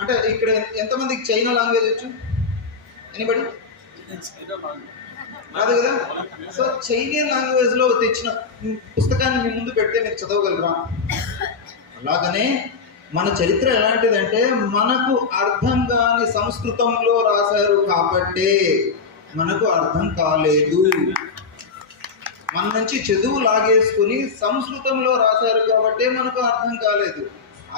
అంటే ఇక్కడ ఎంతమందికి చైనా లాంగ్వేజ్ వచ్చు? ఎనిబడి రాదు కదా? సో చైనీయన్ లాంగ్వేజ్లో తెచ్చిన పుస్తకాన్ని మీ ముందు పెడితే మీరు చదవగలరా? అలాగనే మన చరిత్ర ఎలాంటిదంటే మనకు అర్థం కాని సంస్కృతంలో రాశారు కాబట్టే మనకు అర్థం కాలేదు. మన నుంచి చదువు లాగేసుకుని సంస్కృతంలో రాశారు కాబట్టే మనకు అర్థం కాలేదు.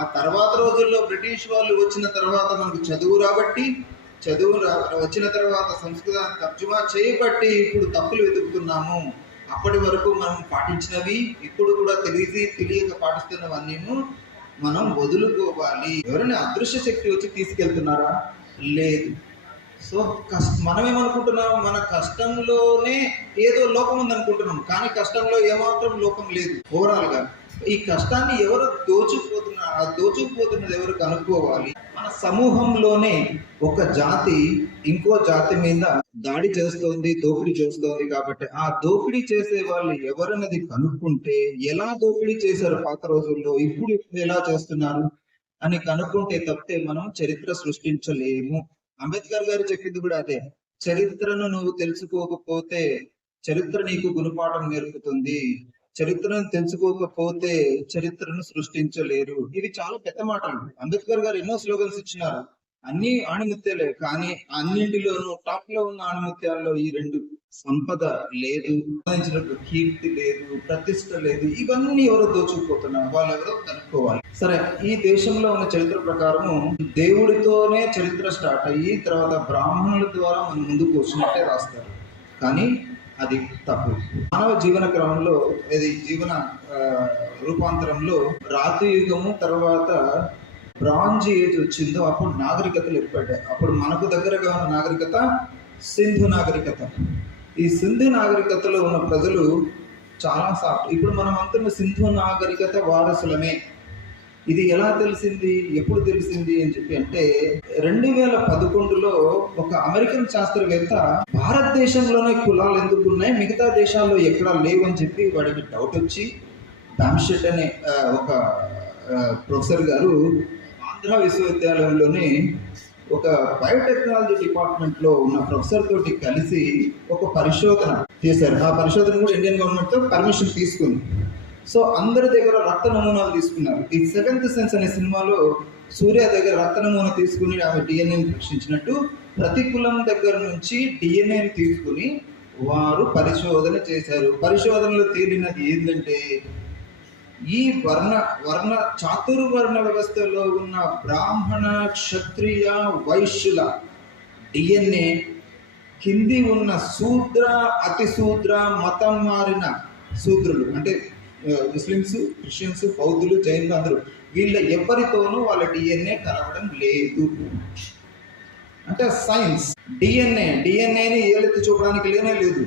ఆ తర్వాత రోజుల్లో బ్రిటిష్ వాళ్ళు వచ్చిన తర్వాత మనకు చదువు రాబట్టి చదువు రా వచ్చిన తర్వాత సంస్కృతాన్ని తర్జుమా చేయబట్టి ఇప్పుడు తప్పులు వెతుకుతున్నాము. అప్పటి వరకు మనం పాటించినవి ఇప్పుడు కూడా తెలిసి తెలియక పాటిస్తున్నవన్నీ మనం వదులుకోవాలి. ఎవరైనా అదృశ్య శక్తి వచ్చి తీసుకెళ్తున్నారా? లేదు. సో కష్ట మనం ఏమనుకుంటున్నాం మన కష్టంలోనే ఏదో లోపం ఉంది అనుకుంటున్నాం కానీ కష్టంలో ఏమాత్రం లోపం లేదు. ఓవరాల్గా ఈ కష్టాన్ని ఎవరు దోచుకుపోతున్నారు ఆ దోచుకుపోతున్నది ఎవరు కనుక్కోవాలి? మన సమూహంలోనే ఒక జాతి ఇంకో జాతి మీద దాడి చేస్తోంది దోపిడీ చేస్తోంది కాబట్టి ఆ దోపిడీ చేసే వాళ్ళు ఎవరన్నది కనుక్కుంటే ఎలా దోపిడీ చేశారు పాత రోజుల్లో ఇప్పుడు ఎలా చేస్తున్నారు అని కనుక్కుంటే తప్పితే మనం చరిత్ర సృష్టించలేము. అంబేద్కర్ గారు చెప్పింది కూడా అదే చరిత్రను నువ్వు తెలుసుకోకపోతే చరిత్ర నీకు గుణపాఠం నేర్పుతుంది. చరిత్రను తెలుసుకోకపోతే చరిత్రను సృష్టించలేరు. ఇవి చాలా పెద్ద మాటలు. అంబేద్కర్ గారు ఎన్నో స్లోగన్స్ ఇచ్చినారు. అన్ని ఆణిముత్యాలే కానీ అన్నింటిలోనూ టాప్లో ఉన్న ఆణిముత్యాల్లో ఈ రెండు సంపద లేదు కీర్తి లేదు ప్రతిష్ట లేదు. ఇవన్నీ ఎవరో దోచుకుపోతున్నారు వాళ్ళు ఎవరో కనుక్కోవాలి. సరే ఈ దేశంలో ఉన్న చరిత్ర ప్రకారము దేవుడితోనే చరిత్ర స్టార్ట్ అయ్యి తర్వాత బ్రాహ్మణుల ద్వారా మనం ముందుకు వచ్చినట్టే రాస్తారు. కానీ అది తప్పు. మానవ జీవన క్రమంలో ఇది జీవన రూపాంతరంలో రాతి యుగము తర్వాత బ్రాంజ్ ఏజ్ వచ్చిందో అప్పుడు నాగరికతలు ఏర్పడ్డాయి. అప్పుడు మనకు దగ్గరగా ఉన్న నాగరికత సింధు నాగరికత. ఈ సింధు నాగరికతలో ఉన్న ప్రజలు చాలా సాఫ్ట్. ఇప్పుడు మనం అంతా సింధు నాగరికత వారసులమే. ఇది ఎలా తెలిసింది? ఎప్పుడు తెలిసింది అని చెప్పి అంటే రెండు వేల పదకొండులో ఒక అమెరికన్ శాస్త్రవేత్త భారతదేశంలోనే కులాలు ఎందుకు ఉన్నాయి మిగతా దేశాల్లో ఎక్కడా లేవని చెప్పి వాడికి డౌట్ వచ్చి డామ్షెట్ అనే ఒక ప్రొఫెసర్ గారు ఆంధ్ర విశ్వవిద్యాలయంలోనే ఒక బయోటెక్నాలజీ డిపార్ట్మెంట్లో ఉన్న ప్రొఫెసర్ తోటి కలిసి ఒక పరిశోధన చేశారు. ఆ పరిశోధన కూడా ఇండియన్ గవర్నమెంట్తో పర్మిషన్ తీసుకుంది. సో అందరి దగ్గర రక్త నమూనాలు తీసుకున్నారు. ఈ సెవెంత్ సెన్స్ అనే సినిమాలో సూర్య దగ్గర రక్త నమూనా తీసుకుని ఆమె డిఎన్ఏని పరీక్షించినట్టు ప్రతి కులం దగ్గర నుంచి డిఎన్ఏని తీసుకుని వారు పరిశోధన చేశారు. పరిశోధనలో తేలినది ఏంటంటే ఈ వర్ణ వర్ణ చాతుర్వర్ణ వ్యవస్థలో ఉన్న బ్రాహ్మణ క్షత్రియ వైశ్యుల డిఎన్ఏ కింది ఉన్న శూద్ర అతిశూద్ర మతం మారిన శూద్రులు అంటే ముస్లిమ్స్ క్రిస్టియన్స్ బౌద్ధులు జైన్లు అందరూ వీళ్ళ ఎవరితోనూ వాళ్ళ డిఎన్ఏ కలవడం లేదు. అంటే సైన్స్ డిఎన్ఏ డిఎన్ఏని ఏలెత్తి చూపడానికి లేనే లేదు.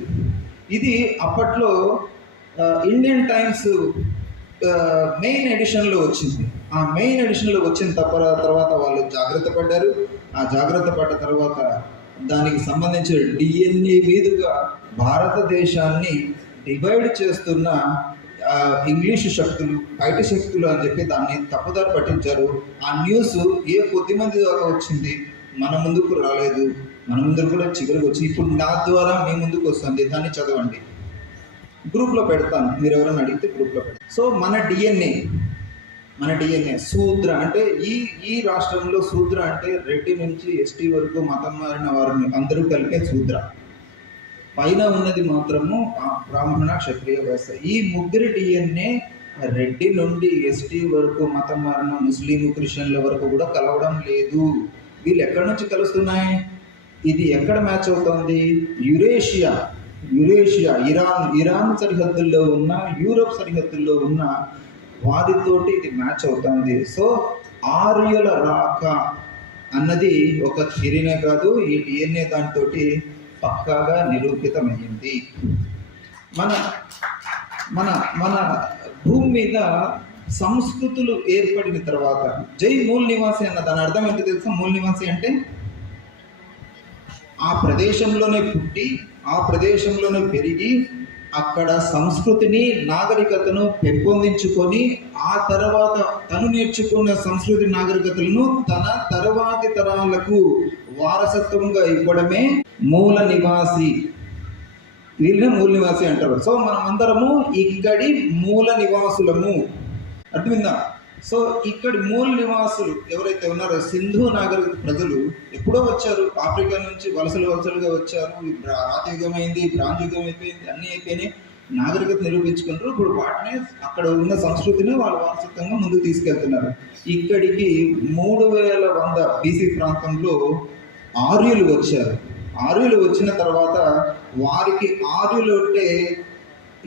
ఇది అప్పట్లో ఇండియన్ టైమ్స్ మెయిన్ ఎడిషన్లో వచ్చింది. ఆ మెయిన్ ఎడిషన్లో వచ్చిన తప్ప తర్వాత వాళ్ళు జాగ్రత్త పడ్డారు. ఆ జాగ్రత్త పడ్డ తర్వాత దానికి సంబంధించిన డిఎన్ఏ మీదుగా భారతదేశాన్ని డివైడ్ చేస్తున్న ఇంగ్లీషు శక్తులు బయట శక్తులు అని చెప్పి దాన్ని తప్పుదారి పట్టించారు. ఆ న్యూస్ ఏ కొద్ది మంది ద్వారా వచ్చింది? మన ముందుకు రాలేదు. మన ముందుకు కూడా చివరికి వచ్చి ఇప్పుడు నా ద్వారా మీ ముందుకు వస్తుంది. దాన్ని చదవండి. గ్రూప్లో పెడతాను. మీరు ఎవరైనా అడిగితే గ్రూప్లో పెడతాను. సో మన డిఎన్ఏ మన డిఎన్ఏ శూద్ర అంటే ఈ ఈ రాష్ట్రంలో శూద్ర అంటే రెడ్డి నుంచి ఎస్టీ వరకు మతం మారిన వారిని అందరూ కలిపే శూద్ర. పైన ఉన్నది మాత్రము బ్రాహ్మణ క్షత్రియ వ్యవస్థ ఈ ముగ్గురి డిఎన్ఏ రెడ్డి నుండి ఎస్టీ వరకు మతం మారిన ముస్లిం క్రిస్టియన్ల వరకు కూడా కలవడం లేదు. వీళ్ళు ఎక్కడి నుంచి కలుస్తున్నాయి? ఇది ఎక్కడ మ్యాచ్ అవుతోంది? యురేషియా యురేషియా ఇరాన్ ఇరాన్ సరిహద్దుల్లో ఉన్న యూరోప్ సరిహద్దుల్లో ఉన్న వారితోటి ఇది మ్యాచ్ అవుతుంది. సో ఆర్యుల రాక అన్నది ఒక థిరీనే కాదు ఈ డిఎన్ఏ దాంతో పక్కాగా నిరూపితమైంది మన మన మన భూమి మీద సంస్కృతులు ఏర్పడిన తర్వాత జై మూల్ నివాసి అన్న దాని అర్థం ఏంటి తెలుసా? మూల్ నివాసి అంటే ఆ ప్రదేశంలోనే పుట్టి ఆ ప్రదేశంలోనే పెరిగి అక్కడ సంస్కృతిని నాగరికతను పెంపొందించుకొని ఆ తర్వాత తను నేర్చుకున్న సంస్కృతి నాగరికతలను తన తర్వాతి తరాలకు వారసత్వంగా ఇవ్వడమే మూల నివాసి. వీళ్ళని మూల నివాసి అంటారు. సో మనం అందరము ఇక్కడి మూల నివాసులము. అర్థమైందా? సో ఇక్కడి మూల నివాసులు ఎవరైతే ఉన్నారో సింధు నాగరిక ప్రజలు ఎప్పుడో వచ్చారు. ఆఫ్రికా నుంచి వలసలు వలసలుగా వచ్చారు. ఈ బ్రా- అయింది అయిపోయింది అన్నీ అయిపోయినాయి. నాగరికత నిరూపించుకుంటారు. ఇప్పుడు వాటిని అక్కడ ఉన్న సంస్కృతిని వాళ్ళు వారసత్వంగా ముందుకు తీసుకెళ్తున్నారు. ఇక్కడికి మూడు వేల వంద బీసీ ప్రాంతంలో ఆర్యులు వచ్చారు. ఆర్యులు వచ్చిన తర్వాత వారికి ఆర్యులు అంటే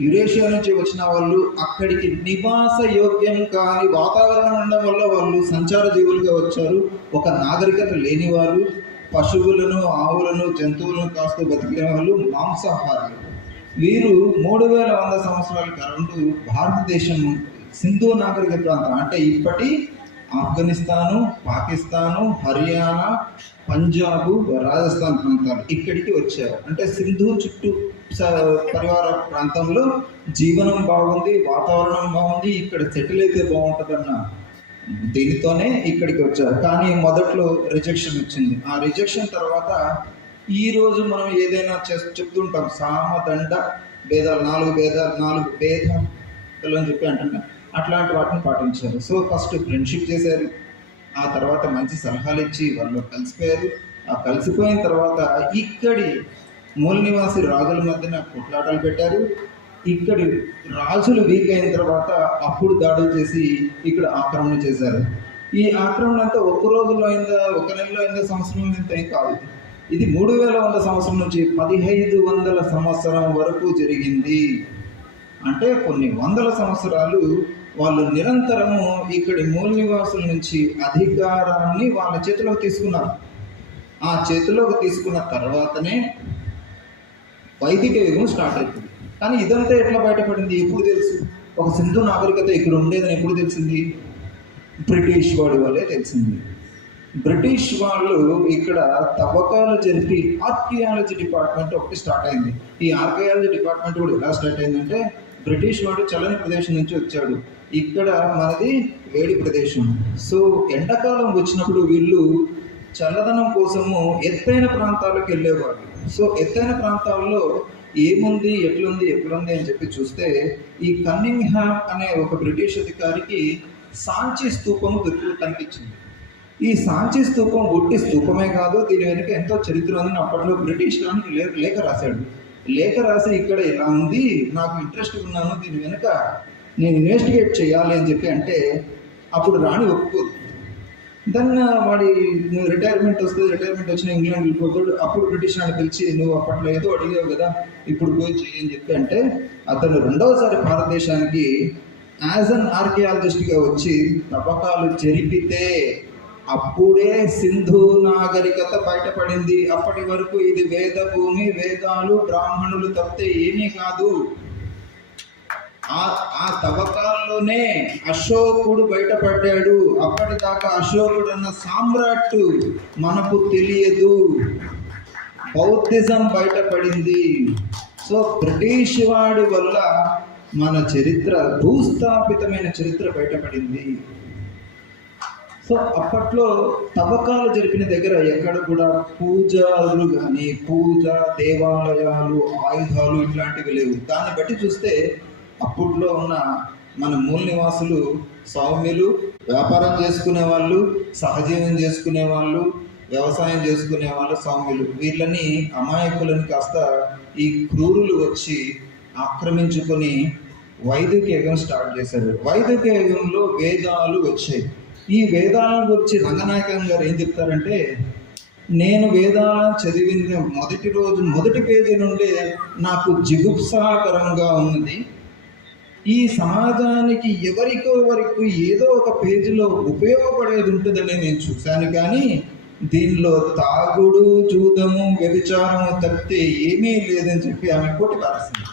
యురేషియా నుంచి వచ్చిన వాళ్ళు అక్కడికి నివాస యోగ్యం కాని వాతావరణం ఉండడం వల్ల వాళ్ళు సంచార జీవులుగా వచ్చారు. ఒక నాగరికత లేని వాళ్ళు పశువులను ఆవులను జంతువులను కాస్తూ బతికిన వాళ్ళు మాంసాహారులు. వీరు మూడు వేల వంద సంవత్సరాల కరెంటు భారతదేశం సింధు నాగరిక ప్రాంతం అంటే ఇప్పటి ఆఫ్ఘనిస్తాను పాకిస్తాను హర్యానా పంజాబ్ రాజస్థాన్ ప్రాంతాలు ఇక్కడికి వచ్చారు. అంటే సింధు చుట్టూ స- పరివార ప్రాంతంలో జీవనం బాగుంది వాతావరణం బాగుంది ఇక్కడ సెటిల్ అయితే బాగుంటుందన్న దీనితోనే ఇక్కడికి వచ్చారు. కానీ మొదట్లో రిజెక్షన్ వచ్చింది. ఆ రిజెక్షన్ తర్వాత ఈరోజు మనం ఏదైనా చె చెప్తుంటాం సామ దండ భేదాలు నాలుగు భేదాలు నాలుగు భేదాలు అని చెప్పి అంటున్నాం అట్లాంటి వాటిని పాటించారు. సో ఫస్ట్ ఫ్రెండ్షిప్ చేశారు. ఆ తర్వాత మంచి సలహాలు ఇచ్చి వాళ్ళు కలిసిపోయారు. ఆ కలిసిపోయిన తర్వాత ఇక్కడి మూల నివాసి రాజుల మధ్యన కొట్లాటలు పెట్టారు. ఇక్కడి రాజులు వీక్ అయిన తర్వాత అప్పుడు దాడులు చేసి ఇక్కడ ఆక్రమణ చేశారు. ఈ ఆక్రమణ అంతా ఒక రోజులో అయిందా ఒక నెలలో అయిందా సంవత్సరం అయిందా కాదు. ఇది మూడు వేల వంద సంవత్సరం నుంచి పదిహైదు వందల సంవత్సరం వరకు జరిగింది. అంటే కొన్ని వందల సంవత్సరాలు వాళ్ళు నిరంతరము ఇక్కడి మూల నివాసుల నుంచి అధికారాన్ని వాళ్ళ చేతిలోకి తీసుకున్నారు. ఆ చేతిలోకి తీసుకున్న తర్వాతనే వైదిక యుగం స్టార్ట్ అవుతుంది కానీ ఇదంతా ఎట్లా బయటపడింది? ఎప్పుడు తెలుసు? ఒక సింధు నాగరికత ఇక్కడ ఉండేదని ఎప్పుడు తెలిసింది? బ్రిటిష్ వాడి వల్లే తెలిసింది. బ్రిటిష్ వాళ్ళు ఇక్కడ తవ్వకాలు జరిపి ఆర్కియాలజీ డిపార్ట్మెంట్ ఒకటి స్టార్ట్ అయింది. ఈ ఆర్కియాలజీ డిపార్ట్మెంట్ కూడా ఎలా స్టార్ట్ అయిందంటే బ్రిటిష్ వాడు చల్లని ప్రదేశం నుంచి వచ్చాడు. ఇక్కడ మనది వేడి ప్రదేశం. సో ఎండాకాలం వచ్చినప్పుడు వీళ్ళు చల్లదనం కోసము ఎత్తైన ప్రాంతాలకు వెళ్ళేవాళ్ళు. సో ఎత్తైన ప్రాంతాల్లో ఏముంది ఎట్లుంది ఎట్లుంది అని చెప్పి చూస్తే ఈ కన్నింగ్ హ్యామ్ అనే ఒక బ్రిటిష్ అధికారికి సాంచి స్తూపం దొరికి కనిపించింది. ఈ సాంచి స్తూపం ఒట్టి స్తూపమే కాదు దీని వెనుక ఎంతో చరిత్ర ఉందని అప్పట్లో బ్రిటిష్ రానికి లే లేఖ రాశాడు. లేఖ రాసి ఇక్కడ ఇలా ఉంది నాకు ఇంట్రెస్ట్ ఉన్నాను దీని వెనుక నేను ఇన్వెస్టిగేట్ చేయాలి అని చెప్పి అంటే అప్పుడు రాణి ఒప్పుకోదు. దెన్ వాడి నువ్వు రిటైర్మెంట్ వస్తుంది రిటైర్మెంట్ వచ్చిన ఇంగ్లాండ్ వెళ్ళిపోతాడు అప్పుడు బ్రిటిష్ నాడు పిలిచి నువ్వు అప్పట్లో ఏదో అడిగావు కదా ఇప్పుడు పోయి చెయ్యి అని చెప్పి అంటే అతను రెండవసారి భారతదేశానికి యాజ్ అన్ ఆర్కియాలజిస్ట్గా వచ్చి తవ్వకాలు జరిపితే అప్పుడే సింధు నాగరికత బయటపడింది. అప్పటి వరకు ఇది వేద భూమి వేదాలు బ్రాహ్మణులు తప్పితే ఏమీ కాదు. ఆ ఆ తవ్వకాల్లోనే అశోకుడు బయటపడ్డాడు. అప్పటిదాకా అశోకుడు అన్న సామ్రాట్ మనకు తెలియదు. బౌద్ధిజం బయటపడింది. సో బ్రిటిష్ వాడి వల్ల మన చరిత్ర భూస్థాపితమైన చరిత్ర బయటపడింది. సో అప్పట్లో తవ్వకాలు జరిపిన దగ్గర ఎక్కడ కూడా పూజలు కానీ పూజ దేవాలయాలు ఆయుధాలు ఇట్లాంటివి లేవు. దాన్ని బట్టి చూస్తే అప్పట్లో ఉన్న మన మూల నివాసులు సౌమ్యులు వ్యాపారం చేసుకునే వాళ్ళు సహజీవనం చేసుకునే వాళ్ళు వ్యవసాయం చేసుకునే వాళ్ళు సౌమ్యులు వీళ్ళని అమాయకులని కాస్త ఈ క్రూరులు వచ్చి ఆక్రమించుకొని వైదిక యుగం స్టార్ట్ చేశారు. వైదిక యుగంలో వేదాలు వచ్చాయి. ఈ వేదాల గురించి రంగనాయకం గారు ఏం చెప్తారంటే నేను వేదాలను చదివిన మొదటి రోజు మొదటి పేజీ నుండే నాకు జిగుప్సాకరంగా ఉన్నది. ఈ సమాజానికి ఎవరికో వరకు ఏదో ఒక పేజీలో ఉపయోగపడేది ఉంటుందని నేను చూశాను. కానీ దీనిలో తాగుడు చూదము వ్యభిచారము తప్పితే ఏమీ లేదని చెప్పి ఆమె కొట్టి పారేసింది.